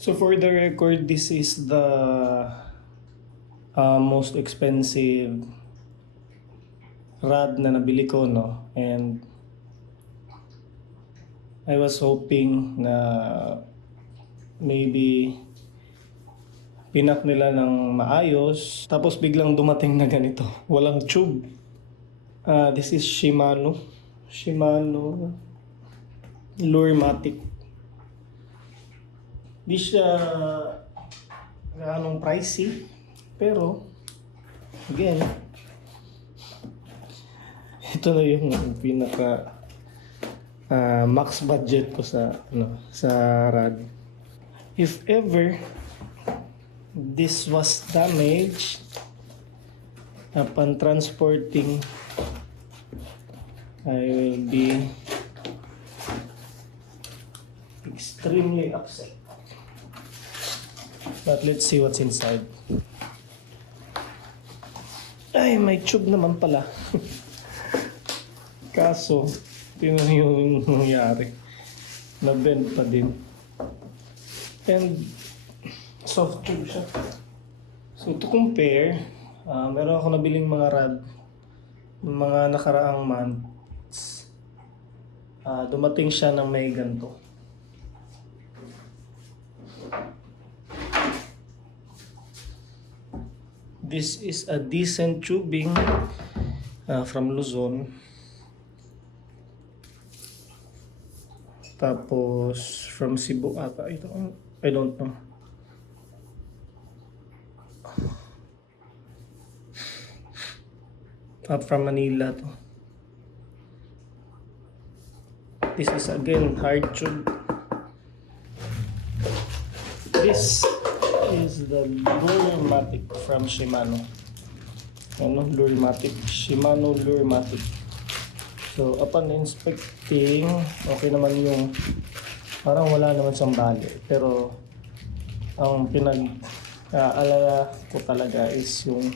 So for the record, this is the most expensive rod na nabili ko, no? And I was hoping na maybe pinak nila ng maayos, tapos biglang dumating na ganito. Walang tube. This is Shimano Lurematic. Di siya ganong pricey, pero again, ito na yung pinaka max budget ko sa rod. If ever this was damaged upon transporting, I will be extremely upset. But let's see what's inside. Ay, may tube naman pala. Kaso, tingnan yung nangyari. Na-bend pa din. And soft tube siya. So to compare, meron ako nabiling mga rod mga nakaraang months. Dumating siya ng may ganito. This is a decent tubing from Luzon. Tapos from Cebu ata ito. I don't know. From Manila to. This is again hard tube. This is the Lurematic from Shimano. Shimano Lurematic. So upon inspecting, okay naman yung parang wala naman siyang bali. Pero ang pinag-aalala ko talaga is yung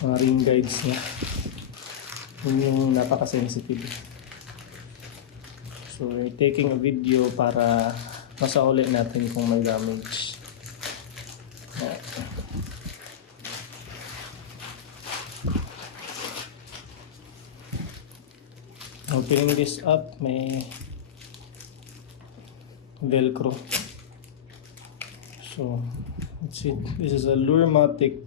mga ring guides niya. Yun yung napaka-sensitive. So we're taking a video para masauli natin kung may damage. Opening this up, may velcro. So let's see, this is a Lurematic.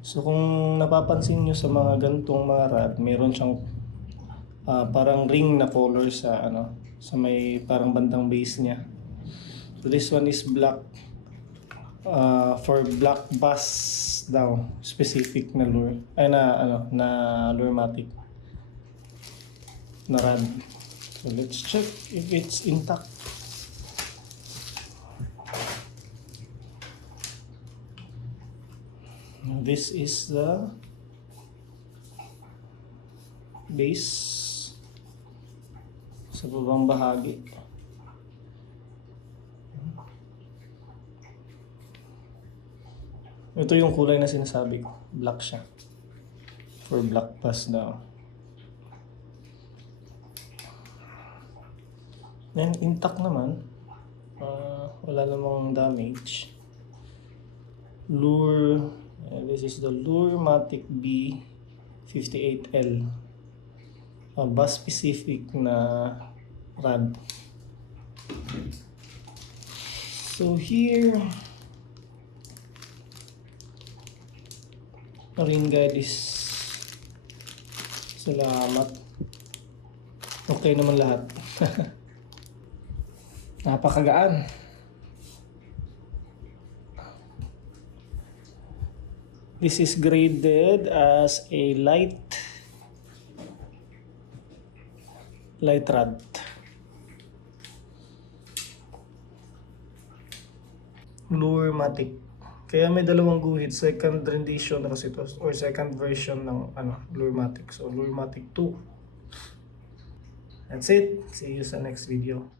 So kung napapansin nyo sa mga gantong mga rod, meron siyang parang ring na color sa sa may parang bandang base niya. So this one is black, for black bass daw, specific na lure ay na Lurematic na rod. So let's check if it's intact. This is the base sa babang bahagi. Ito yung kulay na sinasabi ko. Black siya. For black bass daw. Then intact naman. Wala namang damage. Lure. This is the Lurematic B58L. Bass specific na rod. So here, ring guide is salamat. Okay naman lahat. Napakagaan. This is graded as a light rod. Lurematic. Kaya may dalawang guhit, second rendition na kasi ito, or second version ng Lurematic. So Lurematic 2. That's it. See you sa next video.